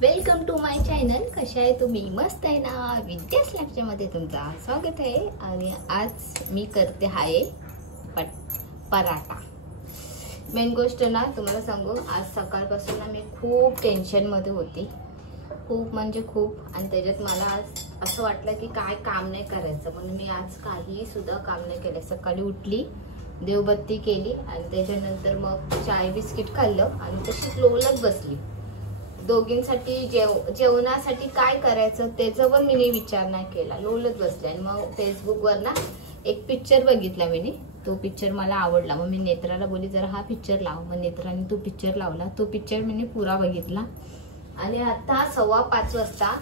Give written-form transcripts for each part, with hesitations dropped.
Welcome to my channel. कशा आहे तुम्ही? मस्त आहे ना? विद्यास लॅबच्यामध्ये तुमचं स्वागत आहे. आणि आज मी करते आहे पराठा. मेन गोष्ट ना तुम्हाला सांगू, आज सकाळपासून ना मी खूप टेन्शनमध्ये होती, खूप म्हणजे खूप. आणि त्याच्यात मला आज असं वाटलं की काय काम नाही करायचं, म्हणून मी आज काही सुद्धा काम नाही केलं. सकाळी उठली, देवबत्ती केली आणि त्याच्यानंतर मग चाय बिस्किट खाल्लं आणि तशीच लोळत बसली. दोघींसाठी जेवणासाठी काय करायचं त्याचा पण मी विचार नाही केला, लोळत बसले. आणि मग फेसबुकवर ना एक पिक्चर बघितला मी. तो पिक्चर मला आवडला. मग मी नेत्राला बोलली जरा हा पिक्चर लाव. मग नेत्राने तो पिक्चर लावला. तो पिक्चर मी पुरा बघितला. आणि आता 5:15 वाजता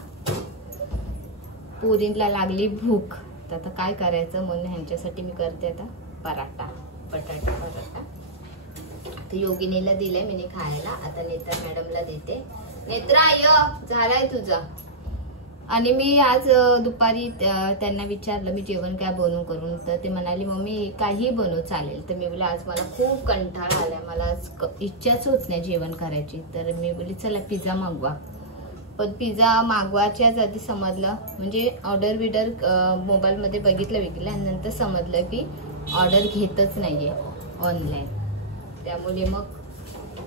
पोरींला लागली भूक. तर आता काय करायचं म्हणून ह्यांच्यासाठी मी करते आता पराठा, बटाटा पराठा. तर योगिनीला दिलंय मी खायला. आता नेत्रा मॅडमला देते. नेत्रा झालाय तुझा. आणि मी आज दुपारी त्यांना विचारलं मी जेवण काय बनवू करून. तर ते म्हणाले मम्मी काही बनव चालेल. तर मी बोलले आज मला खूप कंटाळा आलाय, मला आज इच्छाच होत नाही जेवण करायची. तर मी बोलली चला पिझ्झा मागवा. पण पिझ्झा मागवायच्याच आधी समजलं, म्हणजे ऑर्डर बिडर मोबाईलमध्ये बघितलं आणि नंतर समजलं की ऑर्डर घेतच नाहीये ऑनलाईन. त्यामुळे मग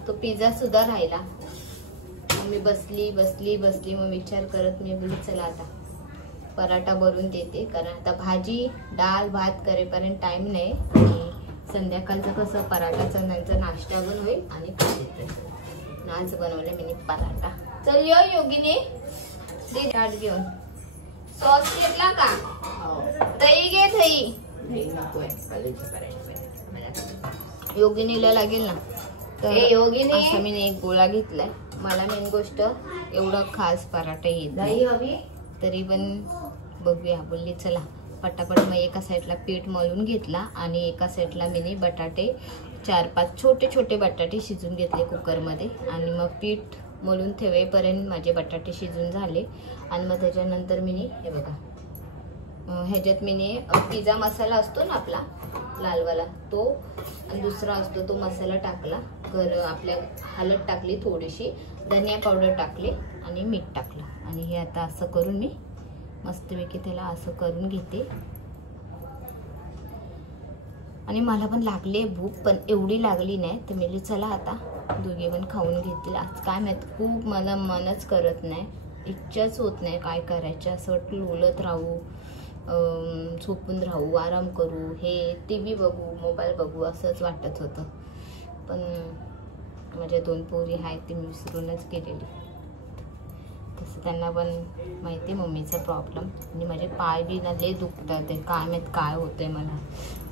तो पिझ्झा सुद्धा राहिला. मी बसली मग विचार करत मी बोलली चला आता पराठा बनवून देते. कारण आता भाजी डाळ भात करेपर्यंत टाइम नाही. आणि संध्याकाळचं कसं पराठाचा नंतर नाश्ता पण होईल. आणि आज बनवले मी पराठा. चल योगिनी ताट घेऊन. सॉस घेतला का? दही घे. दही योगिनीला लागेल ना. तर योगिनी असं मी एक गोळा घेतलाय. मला मेन गोष्ट एवढं खास पराठा येत नाही, तरी पण बघूया. बोलली चला पटापट. मग एका साईडला पीठ मळून घेतला आणि एका साईडला मी बटाटे 4-5 छोटे छोटे बटाटे शिजून घेतले कुकरमध्ये. आणि मग पीठ मळून ठेवेपर्यंत माझे बटाटे शिजून झाले. आणि मग त्याच्यानंतर मी हे बघा ह्याच्यात मी पिझ्झा मसाला असतो ना आपला लालवाला, तो आणि दुसरा असतो तो मसाला टाकला. आपल्या हळद टाकली, थोडीशी धनिया पावडर टाकली आणि मीठ टाकलं. आणि हे आता असं करून मी मस्तपैकी त्याला असं करून घेते. आणि मला पण लागले भूक, पण एवढी लागली नाही. तर मी चला आता दोघे पण खाऊन घेतील. आज काय माहित खूप मला मनच करत नाही, इच्छाच होत नाही काय करायचं. असं वाटतं लोळत राहू, झोपून राहू, आराम करू, हे TV बघू, मोबाईल बघू असंच वाटत होतं. पण माझ्या 2 पोरी आहेत ती मी विसरूनच गेलेली. तसं त्यांना पण माहिती मम्मीचा प्रॉब्लेम. आणि माझे पाय बी ना लय दुखतात. ते काय माहीत काय होतंय मला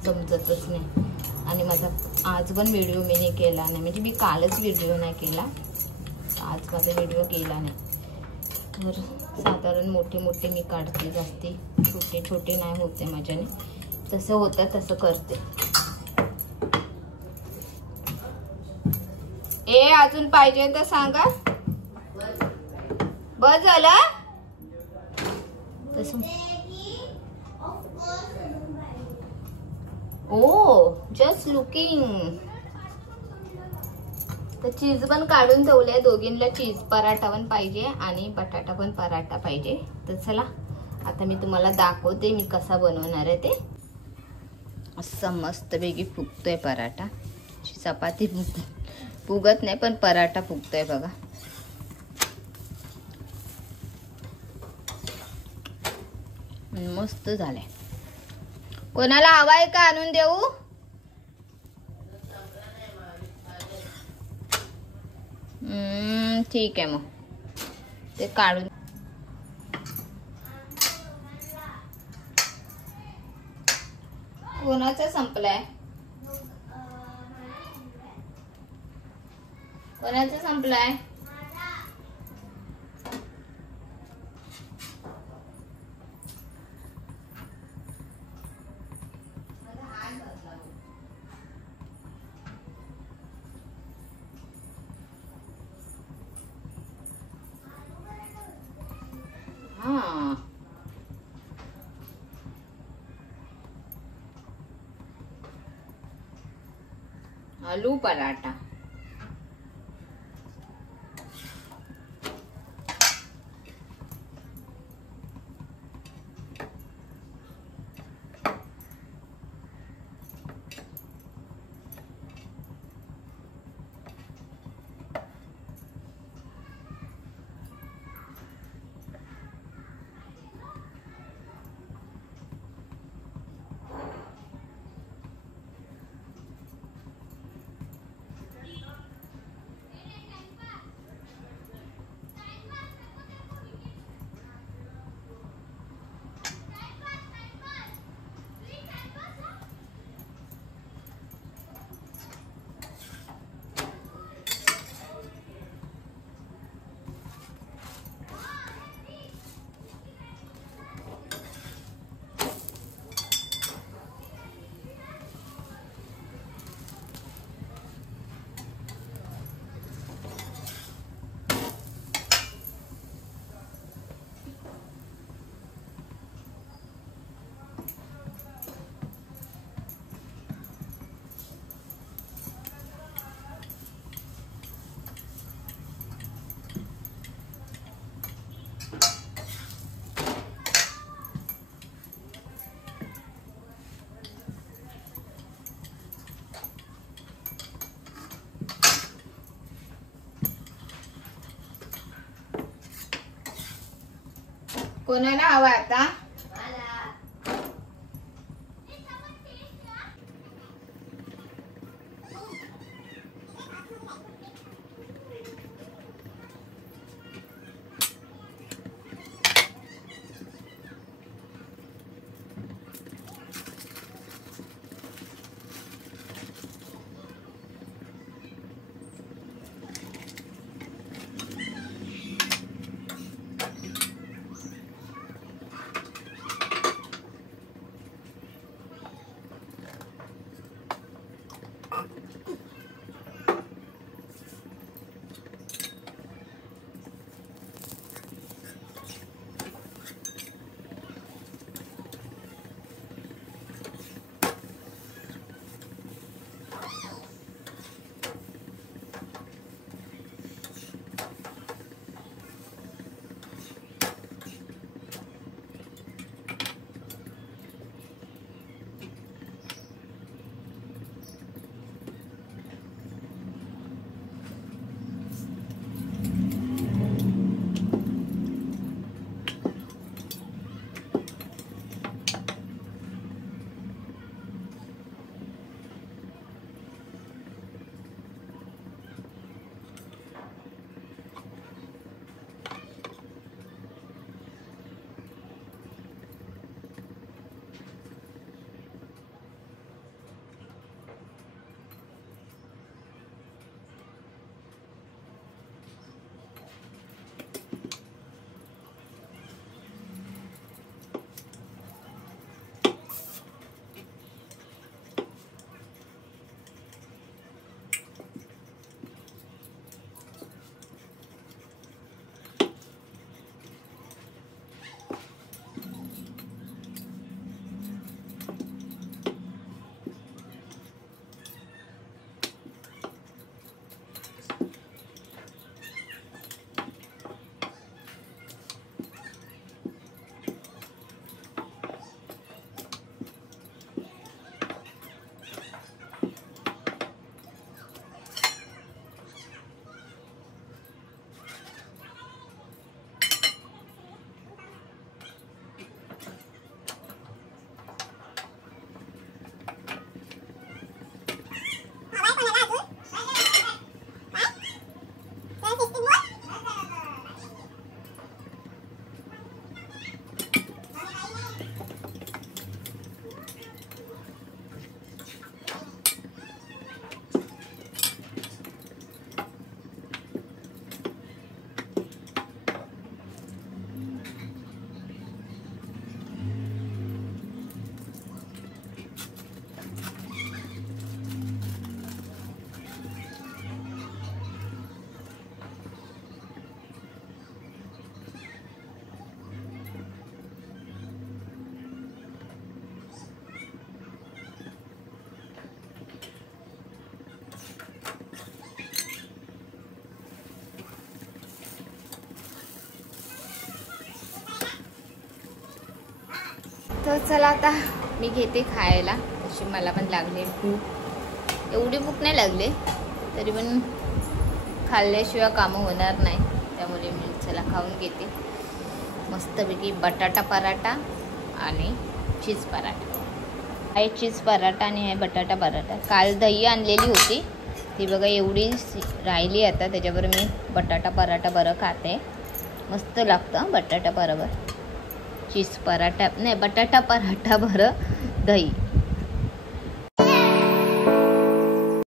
समजतच नाही. आणि माझा आज पण व्हिडिओ मी नाही केला नाही, म्हणजे मी कालच व्हिडिओ नाही केला, आज माझा व्हिडिओ केला नाही. तर साधारण मोठे मोठे मी काढते, जास्ती छोटे छोटे नाही होते माझ्याने. तसं होतं तसं करते. अजून पाहिजे तर सांगा. बस झालं तसं. ओ जस्ट लुकिंग. तर चीज पण काढून ठेवले. दोघींना चीज पराठा पण पाहिजे आणि बटाटा पण पराठा पाहिजे. तर चला आता मी तुम्हाला दाखवते मी कसा बनवणार आहे ते. असं मस्तपैकी फुगतोय पराठा. चपाती फुगत नाही पण पराठा फुगतोय बघा. मस्त झालंय. कोणाला हवाय का आणून देऊ? ठीक आहे मग ते काढून. कोणाचा संपलाय? कोणाचा संपलाय? हाँ आलू पराठा. कोणाला हवा आता? तर चला आता मी घेते खायला. तशी मला पण लागले भूक. एवढी भूक नाही लागले तरी पण खाल्ल्याशिवाय कामं होणार नाही, त्यामुळे मी चला खाऊन घेते. मस्तपैकी बटाटा पराठा आणि चीज पराठा. आहे चीज पराठा आणि आहे बटाटा पराठा. काल दही आणलेली होती ती बघा एवढी राहिली आता, त्याच्याबरोबर मी बटाटा पराठा बरं खाते. मस्त लागतं बटाटा बरोबर चीज पराठा, नाही बटाटा पराठा बरं दही.